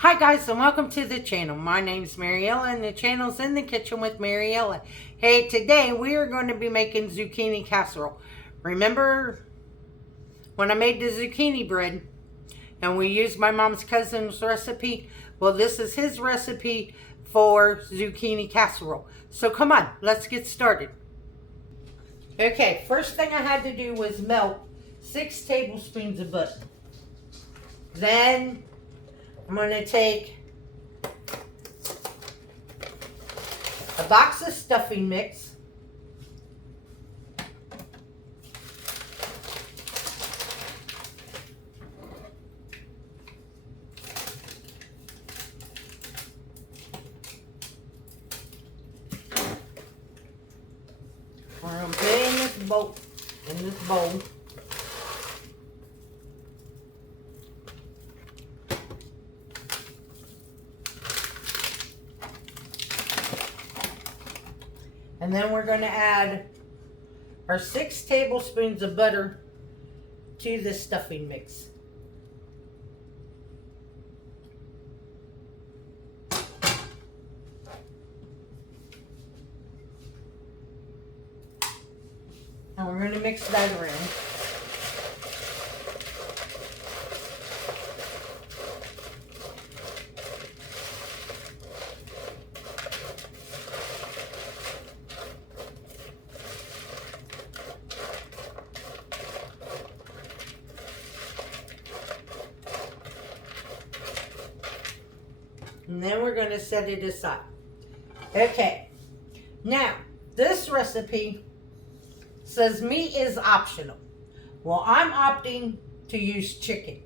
Hi guys and welcome to the channel. My name's Mariella and the channel's In the Kitchen with Mariella. Hey, today we are going to be making zucchini casserole. Remember when I made the zucchini bread and we used my mom's cousin's recipe? Well, this is his recipe for zucchini casserole. So come on, let's get started. Okay, first thing I had to do was melt 6 tablespoons of butter. Then I'm going to take a box of stuffing mix, we're going to put it in this bowl. And then we're going to add our 6 tablespoons of butter to the stuffing mix. And we're going to mix that around. And then we're going to set it aside. Okay, now this recipe says meat is optional. Well, I'm opting to use chicken.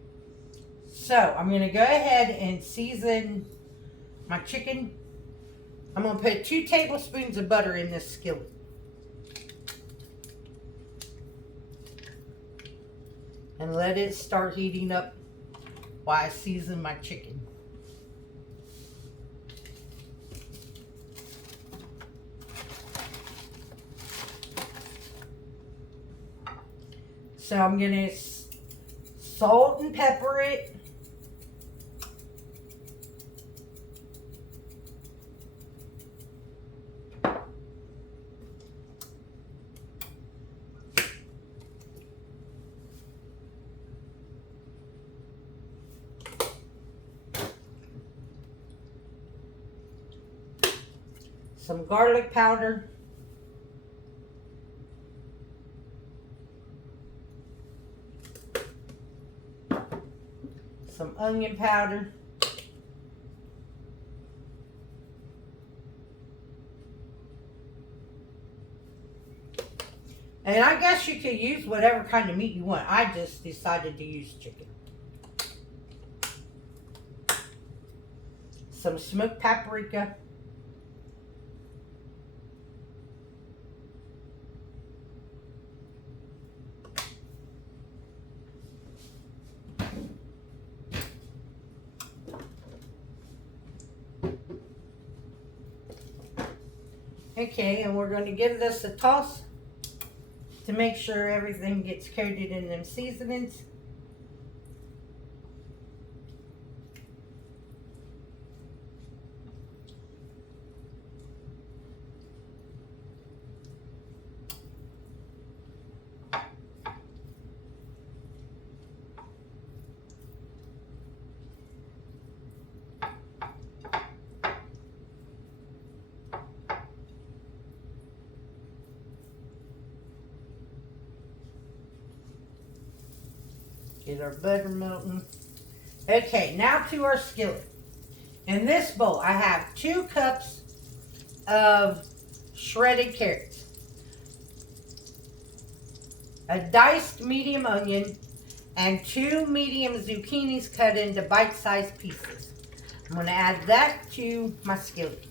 So I'm going to go ahead and season my chicken. I'm going to put 2 tablespoons of butter in this skillet. And let it start heating up while I season my chicken. So I'm going to salt and pepper it. Some garlic powder. Some onion powder. And I guess you could use whatever kind of meat you want. I just decided to use chicken. Some smoked paprika. Okay, and we're going to give this a toss to make sure everything gets coated in them seasonings. Get our butter melting. Okay, now to our skillet. In this bowl, I have 2 cups of shredded carrots, a diced medium onion, and 2 medium zucchinis cut into bite-sized pieces. I'm going to add that to my skillet.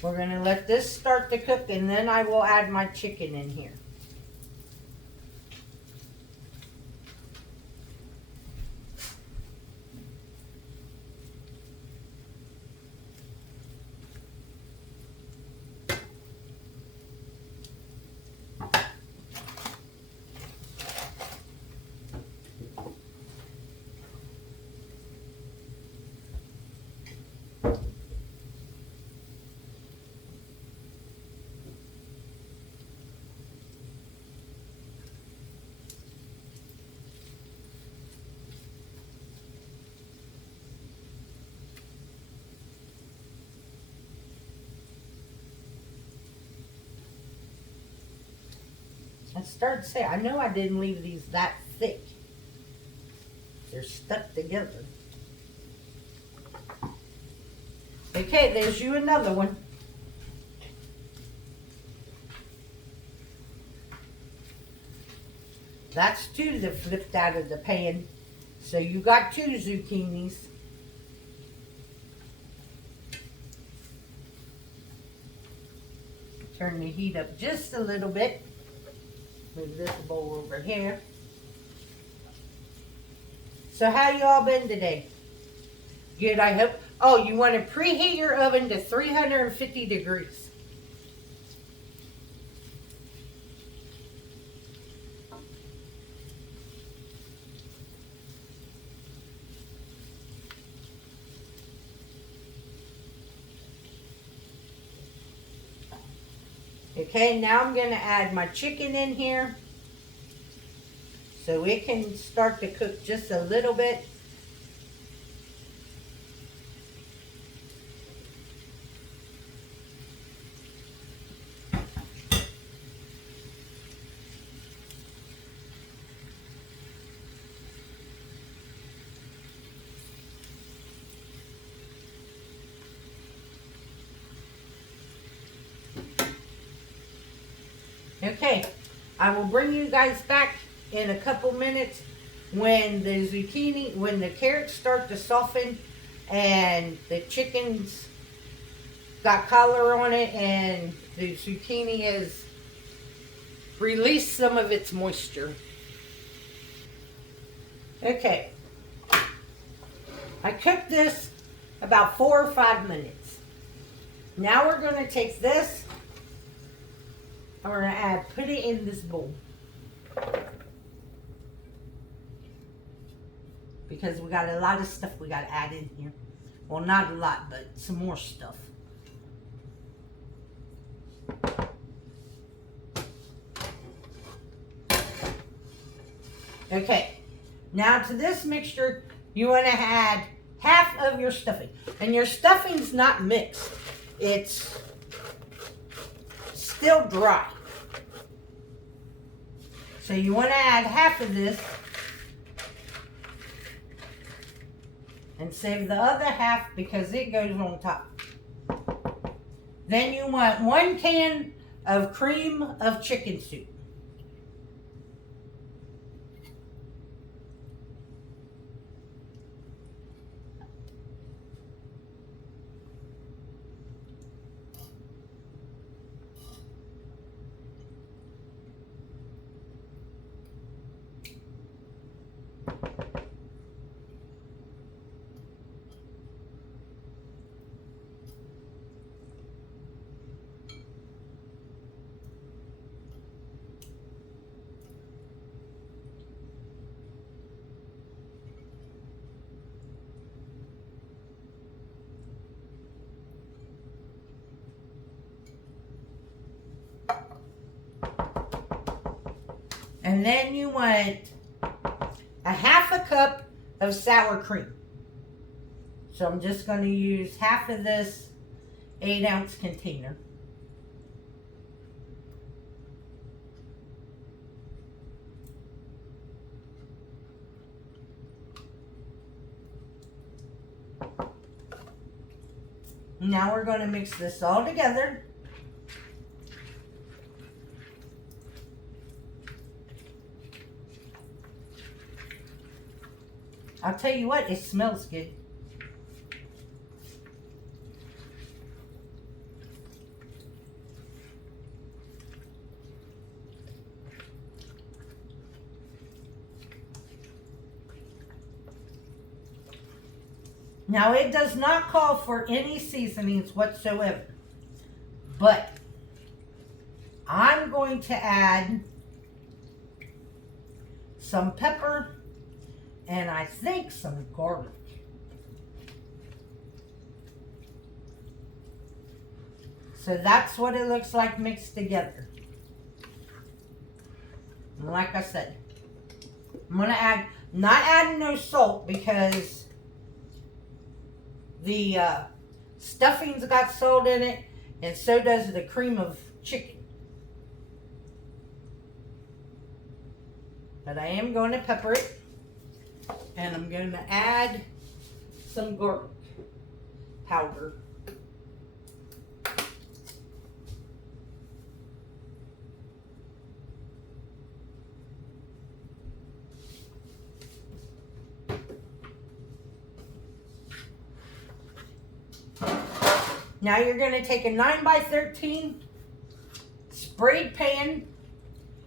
We're going to let this start to cook, and then I will add my chicken in here. I started to say, I know I didn't leave these that thick. They're stuck together. Okay, there's you another one. That's two that flipped out of the pan. So you got two zucchinis. Turn the heat up just a little bit. Move this bowl over here. So how y'all been today? Good, I hope. Oh, you want to preheat your oven to 350 degrees. Okay, now I'm going to add my chicken in here so it can start to cook just a little bit. Okay, I will bring you guys back in a couple minutes when the carrots start to soften and the chicken's got color on it and the zucchini has released some of its moisture. Okay, I cooked this about 4 or 5 minutes. Now we're going to take this. We're going to put it in this bowl. Because we got a lot of stuff we got to add in here. Well, not a lot, but some more stuff. Okay, now to this mixture, you want to add half of your stuffing. And your stuffing's not mixed. It's still dry. So you want to add half of this and save the other half because it goes on top. Then you want 1 can of cream of chicken soup. And then you want a half a cup of sour cream. So I'm just going to use half of this 8-ounce container. Now we're going to mix this all together. I'll tell you what, it smells good. Now, it does not call for any seasonings whatsoever, but I'm going to add some pepper and I think some garlic. So that's what it looks like mixed together. And like I said, I'm going to add, not adding no salt because the stuffing's got salt in it, and so does the cream of chicken. But I am going to pepper it, and I'm going to add some garlic powder. Now you're going to take a 9x13 sprayed pan.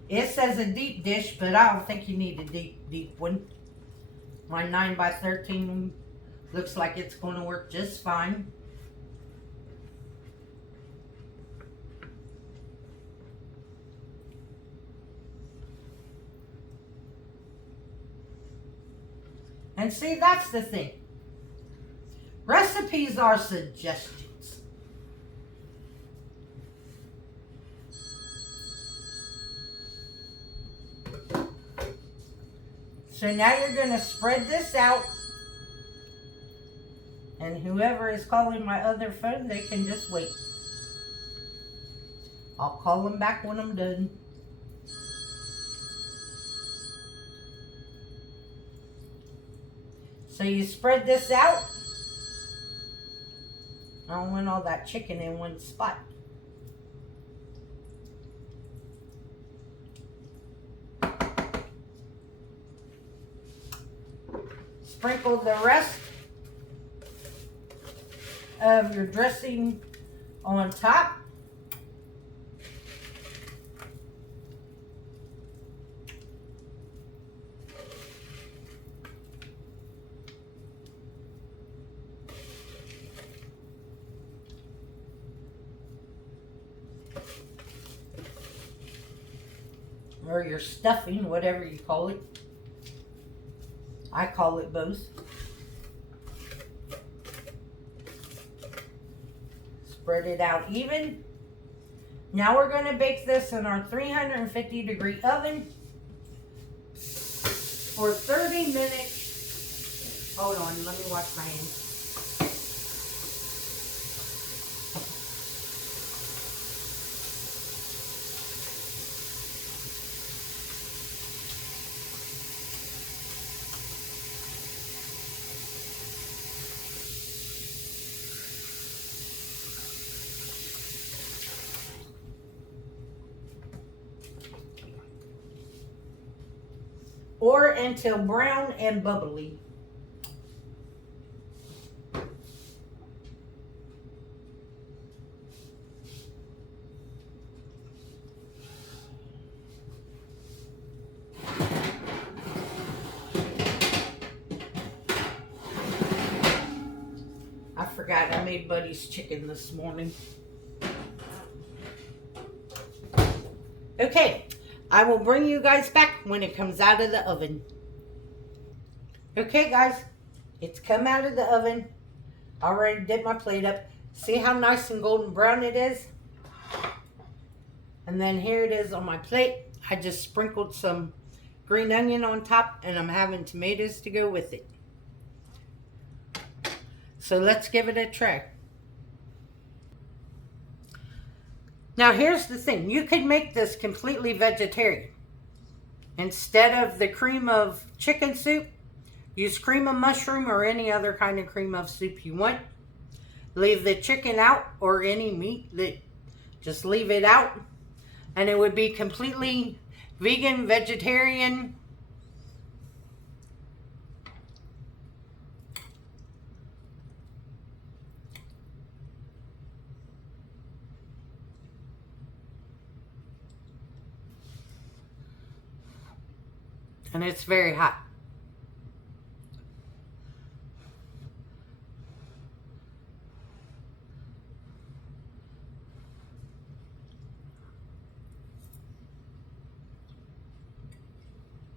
It says a deep dish, but I don't think you need a deep one. My 9x13 looks like it's going to work just fine. And see, that's the thing. Recipes are suggestions. So now you're going to spread this out. And whoever is calling my other phone, they can just wait. I'll call them back when I'm done. So you spread this out. I don't want all that chicken in one spot. Sprinkle the rest of your dressing on top. Or your stuffing, whatever you call it. I call it both. Spread it out even. Now we're going to bake this in our 350-degree oven for 30 minutes. Hold on, let me wash my hands. Or until brown and bubbly. I forgot I made Buddy's chicken this morning. Okay. I will bring you guys back when it comes out of the oven. Okay, guys, it's come out of the oven. I already did my plate up. See how nice and golden brown it is? And then here it is on my plate. I just sprinkled some green onion on top, and I'm having tomatoes to go with it. So let's give it a try. Now here's the thing, you could make this completely vegetarian. Instead of the cream of chicken soup, use cream of mushroom or any other kind of cream of soup you want. Leave the chicken out or any meat, just leave it out. And it would be completely vegan, vegetarian. And it's very hot.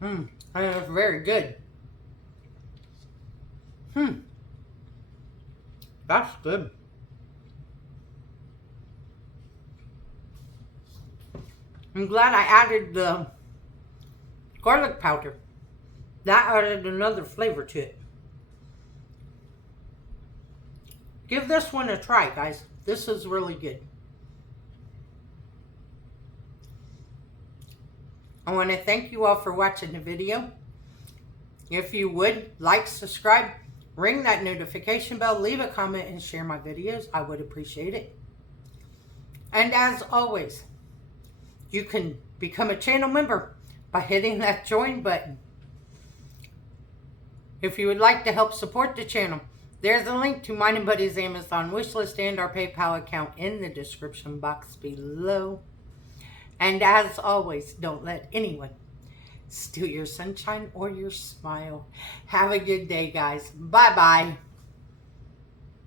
And it's very good. That's good. I'm glad I added the garlic powder. That added another flavor to it. Give this one a try, guys. This is really good. I want to thank you all for watching the video. If you would, like, subscribe, ring that notification bell, leave a comment, and share my videos. I would appreciate it. And as always, you can become a channel member by hitting that join button. If you would like to help support the channel, there's a link to mine and Buddy's Amazon wishlist and our PayPal account in the description box below. And as always, don't let anyone steal your sunshine or your smile. Have a good day, guys. Bye-bye.